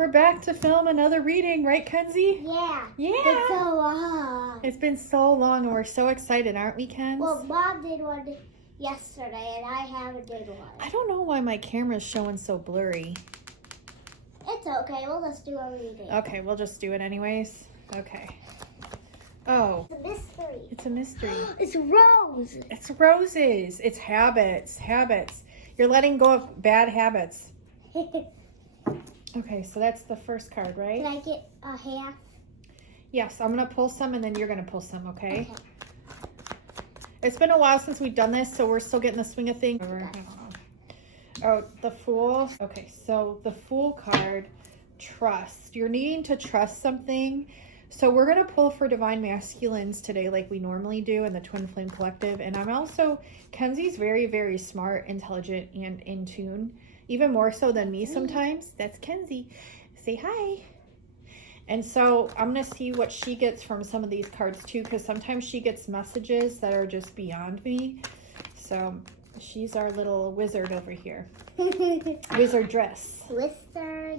We're back to film another reading, right, Kenzie? Yeah. Yeah. It's so long. It's been so long and we're so excited, aren't we, Kenz? Well, Mom did one yesterday and I haven't did one. I don't know why my camera's showing so blurry. It's okay. Well, let's do a reading. Okay, we'll just do it anyways. Okay. Oh. It's a mystery. It's a mystery. It's rose. It's roses. It's habits. Habits. You're letting go of bad habits. Okay, so that's the first card, right? Can I get a half? Yes, I'm going to pull some and then you're going to pull some, okay? It's been a while since we've done this, so we're still getting the swing of things. Oh, the Fool. Okay, so the Fool card, trust. You're needing to trust something. So we're going to pull for Divine Masculines today like we normally do in the Twin Flame Collective. And I'm also, Kenzie's very, very smart, intelligent, and in tune. Even more so than me sometimes. That's Kenzie. Say hi. And so I'm going to see what she gets from some of these cards too, because sometimes she gets messages that are just beyond me. So she's our little wizard over here. Wizard dress. Wizard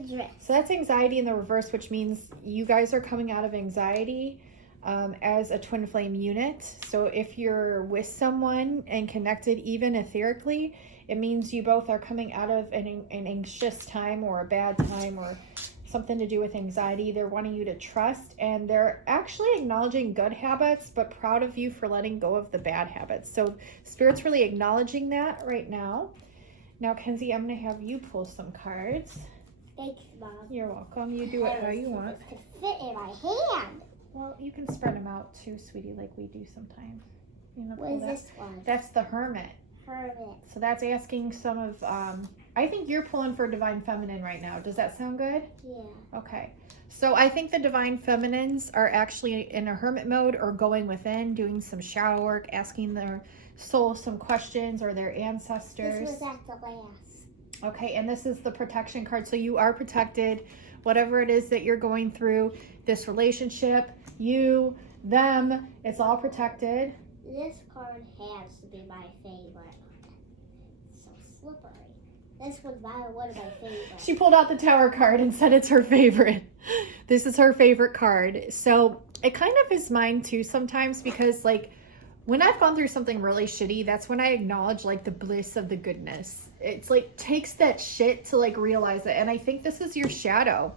dress. So that's anxiety in the reverse, which means you guys are coming out of anxiety as a twin flame unit. So if you're with someone and connected even etherically, it means you both are coming out of an anxious time or a bad time or something to do with anxiety. They're wanting you to trust, and they're actually acknowledging good habits, but proud of you for letting go of the bad habits. So Spirit's really acknowledging that right now. Now, Kenzie, I'm going to have you pull some cards. Thanks, Mom. You're welcome. You do it how you want. It fit in my hand. Well, you can spread them out too, sweetie, like we do sometimes. You know, What is this one? That's the Hermit. Hermit. So that's asking some of, I think you're pulling for Divine Feminine right now. Does that sound good? Yeah. Okay. So I think the Divine Feminines are actually in a hermit mode or going within, doing some shadow work, asking their soul some questions or their ancestors. This was at the last. Okay, and this is the protection card. So you are protected. Whatever it is that you're going through, this relationship, you, them, it's all protected. This card has to be my favorite. It's so slippery. This was one of my favorites. She pulled out the Tower card and said it's her favorite. This is her favorite card. So it kind of is mine too sometimes, because like when I've gone through something really shitty, that's when I acknowledge like the bliss of the goodness. It's like takes that shit to like realize it. And I think this is your shadow,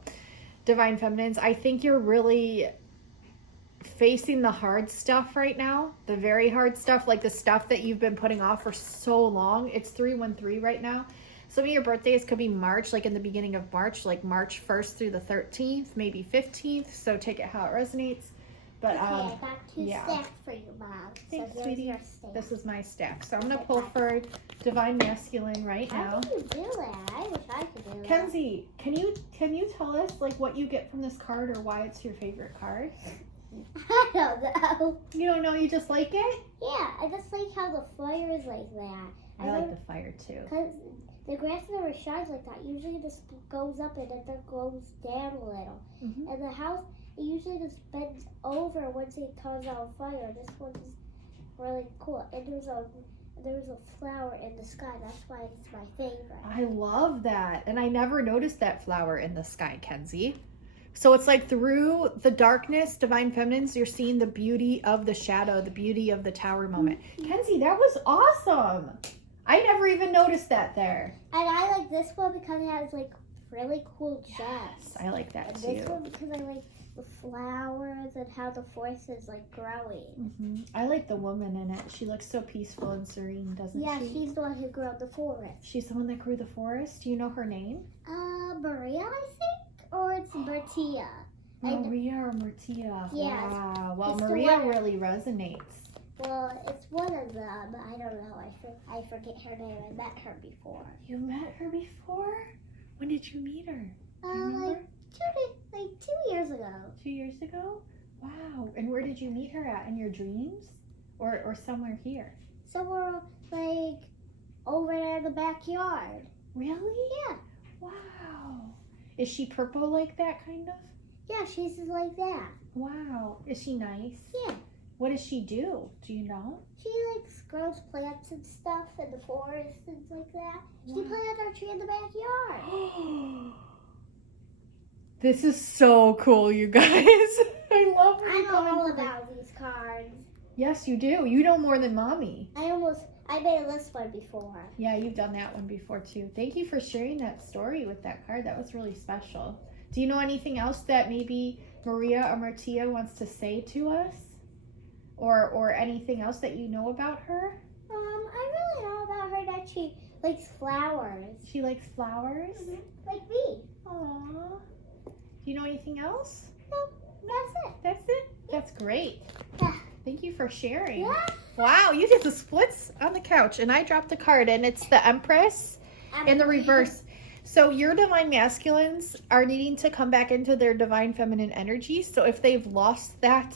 Divine Feminines. I think you're really facing the hard stuff right now, the very hard stuff, like the stuff that you've been putting off for so long. It's 313 right now. Some of your birthdays could be March, like in the beginning of March, like March 1st through the 13th, maybe 15th. So take it how it resonates. But okay, I got two stacks for you, Mom. Thanks, so sweetie. your stack. This is my stack. So I'm going to pull for Divine Masculine right now. How do you do that? I wish I could do that. Kenzie, can you tell us like what you get from this card or why it's your favorite card? I don't know. You don't know, you just like it? Yeah, I just like how the fire is like that. I like the fire too. Because the grass never shines like that. Usually this goes up and then goes down a little. Mm-hmm. And the house, it usually just bends over once it turns on fire. This one's really cool. And there's a flower in the sky. That's why it's my favorite. I love that. And I never noticed that flower in the sky, Kenzie. So it's like through the darkness, Divine Feminines, you're seeing the beauty of the shadow, the beauty of the Tower moment. Kenzie, that was awesome. I never even noticed that there. And I like this one because it has like really cool gems. Yes, I like that and too. This one because I like the flowers and how the forest is like growing. Mm-hmm. I like the woman in it. She looks so peaceful and serene, doesn't she? Yeah, she's the one who grew the forest. She's the one that grew the forest. Do you know her name? Maria, I think. Or it's Bertia. Maria or Martia. Yeah. Wow. Well, It's the Maria one- really resonates. Well, it's one of them. I don't know. I forget her name. I met her before. You met her before? When did you meet her? Like 2 years ago. 2 years ago? Wow. And where did you meet her at? In your dreams? Or somewhere here? Somewhere like over there in the backyard. Really? Yeah. Wow. Is she purple like that, kind of? Yeah, she's like that. Wow. Is she nice? Yeah. What does she do? Do you know? She like grows plants and stuff in the forest and like that. She Wow. planted her tree in the backyard. This is so cool, you guys. I love when I you know come in all for this. about these cards. Yes, you do. You know more than Mommy. I made this one before. Yeah, you've done that one before too. Thank you for sharing that story with that card. That was really special. Do you know anything else that maybe Maria or Martia wants to say to us? Or anything else that you know about her? I really know about her that she likes flowers. She likes flowers? Like me. Aww. Do you know anything else? No, that's it. That's it? That's great. Yeah. Thank you for sharing. Yeah. Wow, you did the splits on the couch, and I dropped a card, and it's the Empress in the reverse. So your divine masculines are needing to come back into their divine feminine energy. So if they've lost that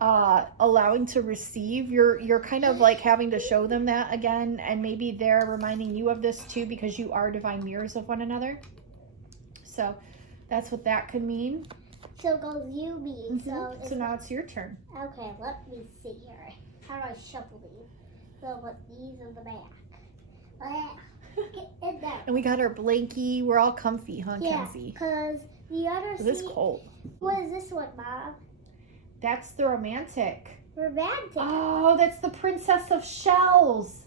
allowing to receive, you're kind of like having to show them that again, and maybe they're reminding you of this too, because you are divine mirrors of one another. So that's what that could mean. So it goes you, me. So now it's your turn. Okay, let me see here. How do I shuffle these? So put these in the back. Get in there. And we got our blankie. We're all comfy, huh, Yeah, Kenzie? because the other It is seat. cold. What is this one, Mom? That's the romantic. Romantic. Oh, that's the Princess of Shells.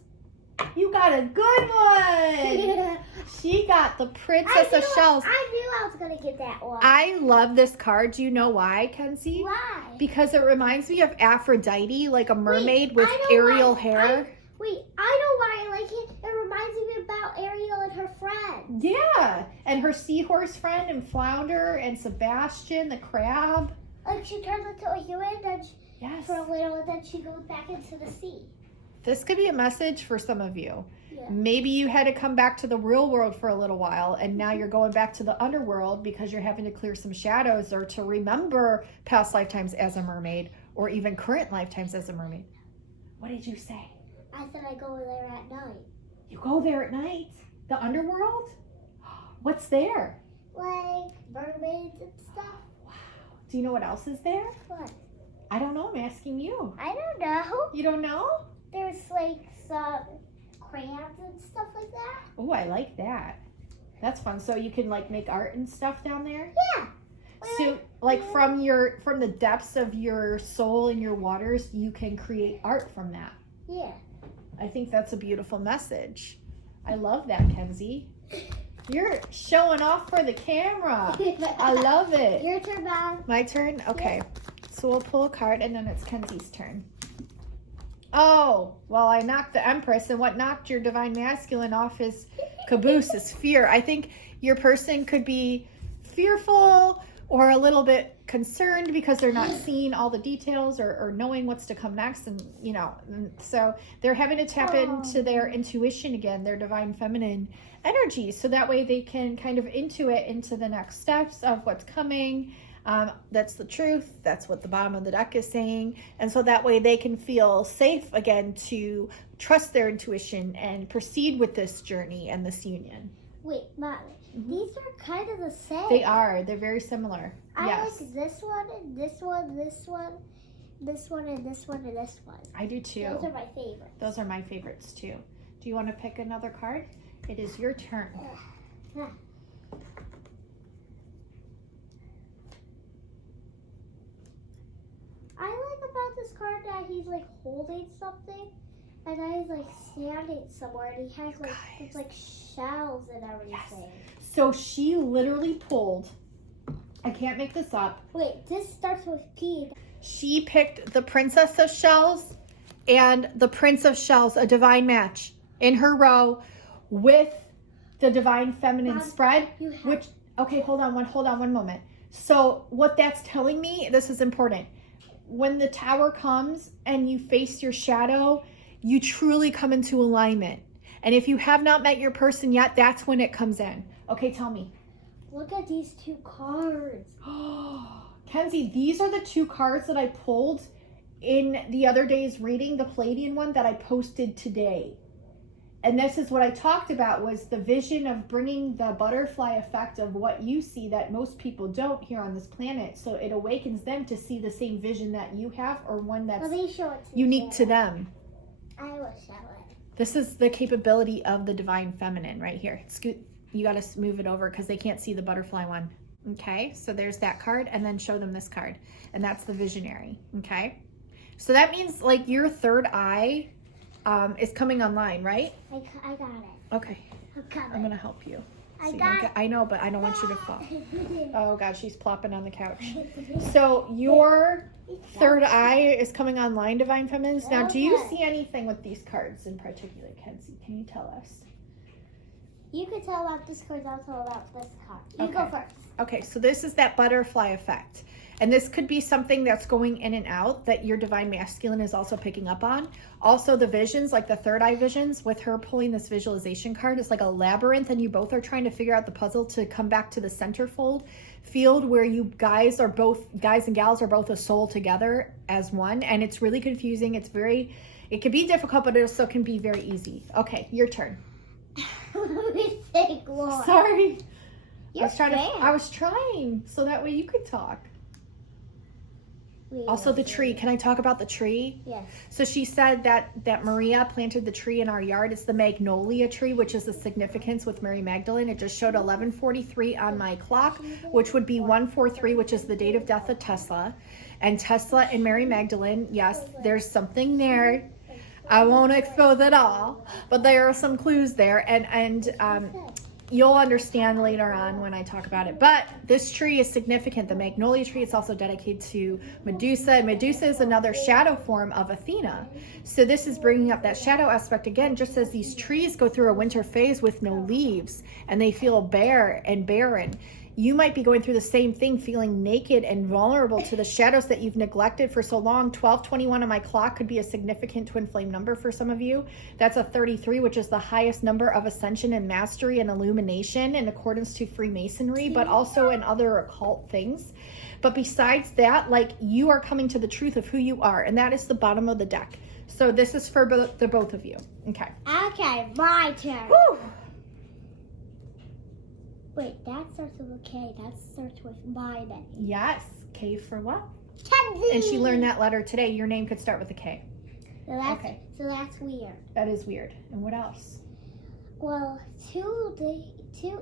You got a good one. She got the Princess of Shells. I knew I was going to get that one. I love this card. Do you know why, Kenzie? Why? Because it reminds me of Aphrodite, like a mermaid with I know aerial why. hair. I know why I like it. It reminds me about Ariel and her friend. Yeah, and her seahorse friend and Flounder and Sebastian the crab. Like she turns into a human Yes. for a little, and then she goes back into the sea. This could be a message for some of you. Yeah. Maybe you had to come back to the real world for a little while, and now you're going back to the underworld because you're having to clear some shadows or to remember past lifetimes as a mermaid or even current lifetimes as a mermaid. What did you say? I said I go there at night. You go there at night? The underworld? What's there? Like mermaids and stuff. Wow. Do you know what else is there? What? I don't know. I'm asking you. I don't know. You don't know? There's like some crayons and stuff like that. Oh, I like that. That's fun. So you can like make art and stuff down there? Yeah. So like from the depths of your soul and your waters, you can create art from that. Yeah. I think that's a beautiful message. I love that, Kenzie. You're showing off for the camera. I love it. Your turn, Mom. My turn? Okay. So we'll pull a card and then it's Kenzie's turn. Oh, well, I knocked the Empress, and what knocked your divine masculine off his caboose is fear. I think your person could be fearful or a little bit concerned because they're not seeing all the details or knowing what's to come next. And, so they're having to tap into their intuition again, their divine feminine energy. So that way they can kind of intuit into the next steps of what's coming. That's the truth. That's what the bottom of the deck is saying. And so that way they can feel safe again to trust their intuition and proceed with this journey and this union. Wait, Mom. These are kind of the same. They are. They're very similar. I Yes. like this one, and this one, this one, this one, and this one, and this one. I do too. Those are my favorites. Those are my favorites too. Do you want to pick another card? It is your turn. Yeah. I like about this card that he's like holding something, and then he's like standing somewhere, and he has like it's like shells and everything. So she literally pulled, I can't make this up. Wait, this starts with P. She picked the Princess of Shells and the Prince of Shells, a divine match, in her row with the divine feminine spread. Okay, hold on one moment. So what that's telling me, this is important. When the tower comes and you face your shadow, you truly come into alignment. And if you have not met your person yet, that's when it comes in. Okay, tell me. Look at these two cards. Kenzie, these are the two cards that I pulled in the other day's reading, the Palladian one that I posted today. And this is what I talked about, was the vision of bringing the butterfly effect of what you see that most people don't here on this planet. So it awakens them to see the same vision that you have, or one that's unique to them. I will show it. This is the capability of the divine feminine right here. Scoot, you got to move it over because they can't see the butterfly one. Okay, so there's that card, and then show them this card, and that's the visionary. Okay, so that means like your third eye is coming online, right? I got it. Okay, I'm I'm gonna help you. I See, got it. I know, but I don't want you to fall. Oh God, she's plopping on the couch. So your third eye is coming online, Divine Feminines. Now, do you see anything with these cards in particular, Kenzie? Can you tell us? You can tell about this card, I'll tell about this card. You Okay. go first. Okay, so this is that butterfly effect. And this could be something that's going in and out that your divine masculine is also picking up on. Also, the visions, like the third eye visions, with her pulling this visualization card, it's like a labyrinth, and you both are trying to figure out the puzzle to come back to the centerfold field where you guys and gals are both a soul together as one. And it's really confusing. It can be difficult, but it also can be very easy. Okay, your turn. Let me think, Lord. Sorry. You're I was trying so that way you could talk. Also, the tree. Can I talk about the tree? Yes. So she said that Maria planted the tree in our yard. It's the magnolia tree, which is the significance with Mary Magdalene. It just showed 11:43 on my clock, which would be 143, which is the date of death of Tesla. And Tesla and Mary Magdalene, yes, there's something there. I won't expose it all, but there are some clues there, and you'll understand later on when I talk about it. But this tree is significant. The magnolia tree is also dedicated to Medusa, and Medusa is another shadow form of Athena. So this is bringing up that shadow aspect again, just as these trees go through a winter phase with no leaves and they feel bare and barren. You might be going through the same thing, feeling naked and vulnerable to the shadows that you've neglected for so long. 1221 on my clock could be a significant twin flame number for some of you. That's a 33, which is the highest number of ascension and mastery and illumination in accordance to Freemasonry, but also in other occult things. But besides that, like, you are coming to the truth of who you are, and that is the bottom of the deck. So this is for the both of you. Okay. Okay, my turn. Whew. Wait, that starts with a K. That starts with my name. Yes. K for what? Kenzie! And she learned that letter today. Your name could start with a K. So that's weird. That is weird. And what else? Well, 2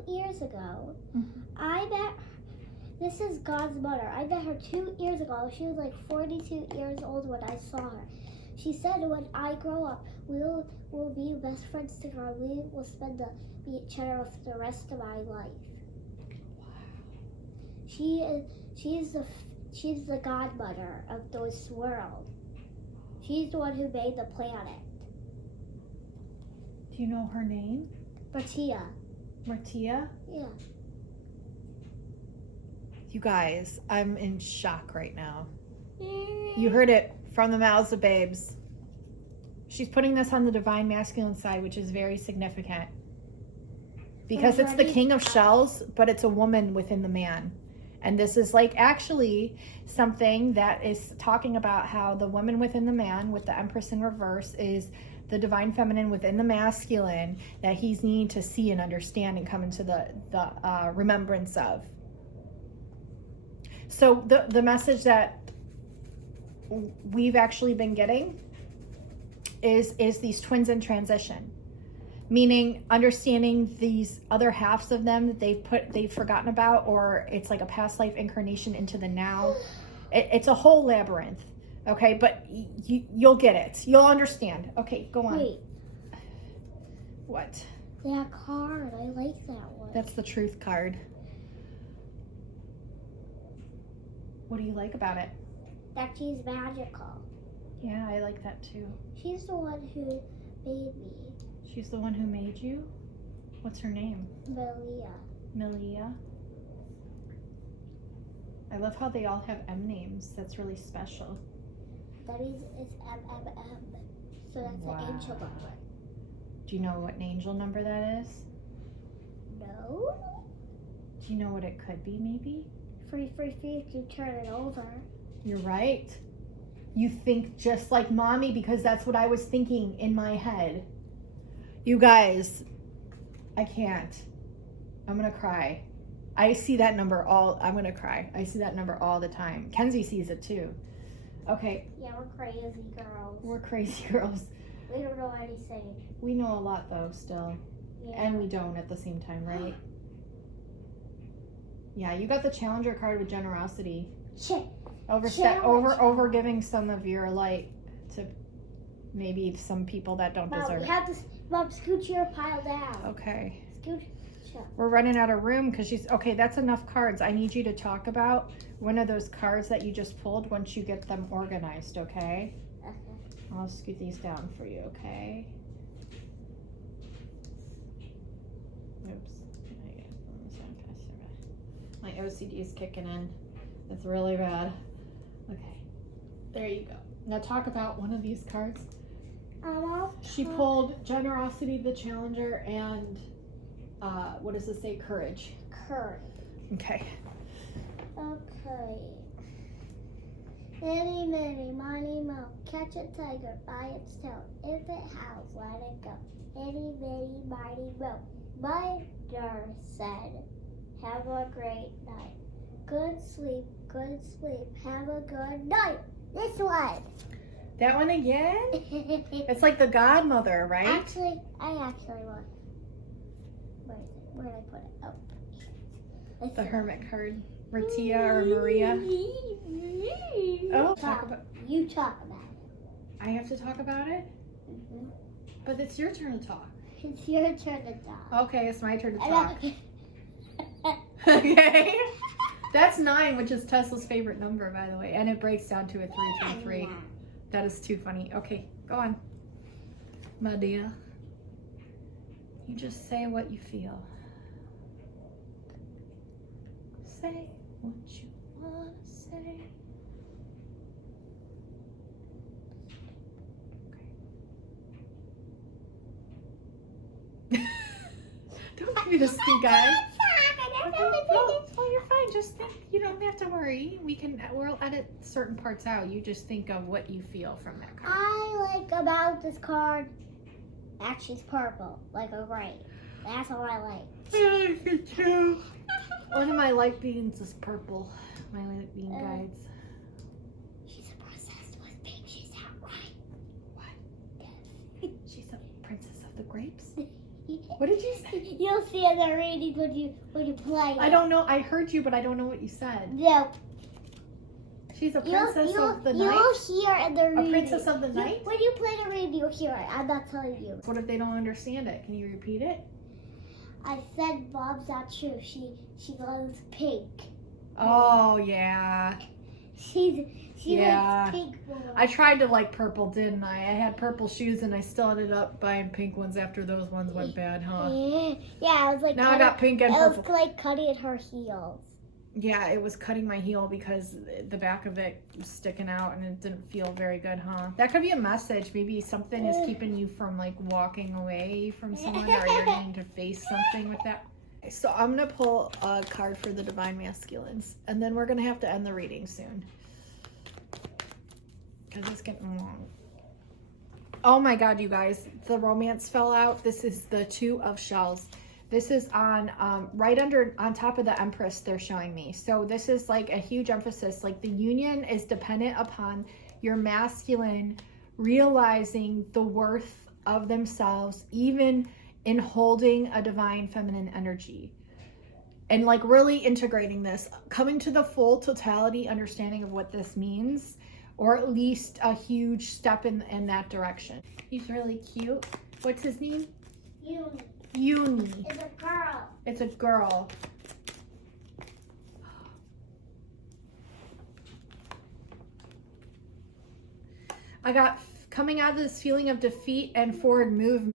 years ago, I met, this is God's mother. I met her 2 years ago. She was like 42 years old when I saw her. She said, when I grow up, we'll be best friends together. We will spend each other for the rest of my life. She's the godmother of this world. She's the one who made the planet. Do you know her name? Martia. Martia? Yeah. You guys, I'm in shock right now. You heard it from the mouths of babes. She's putting this on the divine masculine side, which is very significant. Because it's the king of shells, but it's a woman within the man. And this is like actually something that is talking about how the woman within the man with the Empress in reverse is the divine feminine within the masculine that he's needing to see and understand and come into the remembrance of. So the message that we've actually been getting is these twins in transition. Meaning understanding these other halves of them that they've forgotten about, or it's like a past life incarnation into the now. It's a whole labyrinth, okay? But you'll get it. You'll understand. Okay, go on. Wait. What? That card. I like that one. That's the truth card. What do you like about it? That she's magical. Yeah, I like that too. She's the one who made me. She's the one who made you? What's her name? Malia. Melia. I love how they all have M names. That's really special. That means it's MMM. So that's an angel number. Do you know what angel number that is? No. Do you know what it could be, maybe? Free if you turn it over. You're right. You think just like mommy, because that's what I was thinking in my head. You guys, I can't. I'm going to cry. I see that number I'm going to cry. I see that number all the time. Kenzie sees it too. Okay. Yeah, we're crazy girls. We're crazy girls. We don't know anything. We know a lot though still. Yeah. And we don't at the same time, right? Yeah, you got the Challenger card with generosity. Shit. Over giving some of your light to maybe some people that don't Mom, deserve we it. have to, Mom, scoot your pile down. Okay. Scoot. Sure. We're running out of room because she's okay. That's enough cards. I need you to talk about one of those cards that you just pulled once you get them organized. Okay. Okay. I'll scoot these down for you. Okay. Oops. My OCD is kicking in. It's really bad. Okay. There you go. Now talk about one of these cards. She pulled generosity, the Challenger, and what does it say? Courage. Courage. Okay. Okay. Eeny, meeny, miny, moe. Catch a tiger by its tail. If it howls, let it go. Eeny, meeny, miny, moe. Mother said, have a great night. Good sleep, good sleep. Have a good night. This one. That one again? It's like the godmother, right? Actually, I actually want. Where did I put it? Oh. It's The hermit card. Ratia or Maria. Oh, You talk about it. I have to talk about it? Mm-hmm. But it's your turn to talk. It's your turn to talk. Okay, it's my turn to talk. Okay. That's 9, which is Tesla's favorite number, by the way. And it breaks down to a 333. That is too funny. Okay, go on. My dear. You just say what you feel. Say what you want to say. Okay. Don't give me the stink eye. Oh, you're fine. Just think. You don't have to worry. We'll edit certain parts out. You just think of what you feel from that card. I like about this card. Actually, it's purple, like a grape. That's all I like. I like it too. One of my light beans is purple. My light bean guides. She's a princess with pink. She's out right. What? She's a princess of the grapes? What did you say? You'll see in the reading when you play. I don't know. I heard you, but I don't know what you said. No. She's a princess of the night? You'll hear in the reading. A princess of the night? When you play the reading, you'll hear it. I'm not telling you. What if they don't understand it? Can you repeat it? I said Mom's not true. She loves pink. Oh, yeah. She Yeah. likes pink more. I tried to like purple, didn't I? I had purple shoes and I still ended up buying pink ones after those ones went bad, huh? Yeah, I was like. Now I got pink and It purple. was like cutting at her heels. Yeah, it was cutting my heel because the back of it was sticking out and it didn't feel very good, huh? That could be a message. Maybe something is keeping you from like walking away from someone or you're needing to face something with that. So I'm going to pull a card for the Divine Masculines and then we're going to have to end the reading soon. Because it's getting long. Oh my God, you guys. The romance fell out. This is the 2 of Shells. This is on right on top of the Empress they're showing me. So this is like a huge emphasis. Like the union is dependent upon your masculine realizing the worth of themselves, even in holding a divine feminine energy. And like really integrating this, coming to the full totality understanding of what this means, or at least a huge step in that direction. He's really cute. What's his name? Uni. It's a girl. It's a girl. I got coming out of this feeling of defeat and forward movement.